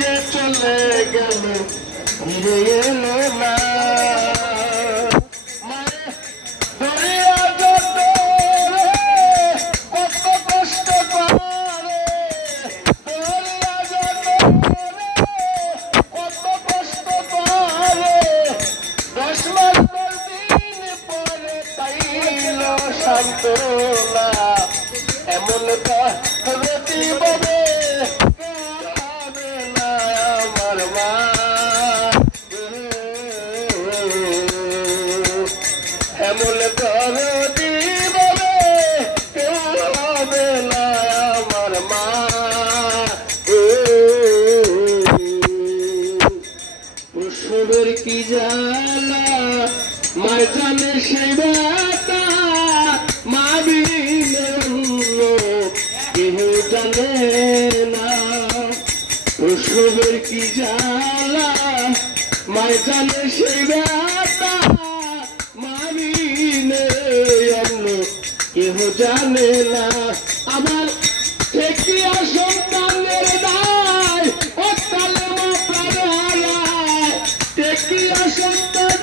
যে চলে গেল ফিরে এলো না দরিয়া যত কত কষ্ট করে দরিয়া যত কত কষ্ট করে 10 মাস 10 দিন পরে পাইল সান্ত্বনা এমন রতি ববে হবে না আমার মা এমন রতি ববে হবে না আমার মা প্রসবের কি জ্বালা মায় জানে সেই ব্যথা মা বিনে কেহ জানে না প্রসবের কি জ্বালা মায় জানে সেই ব্যথা মা বিনে কেহ জানে না আমার ঠেকিয়া সন্তানের দায় অকালে মা প্রাণ হারায় ঠেকিয়া সন্তানের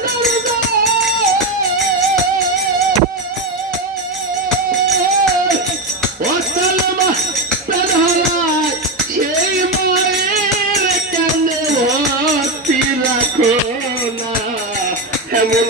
সেই মায়ের কেন ভক্তি রাখো না এমন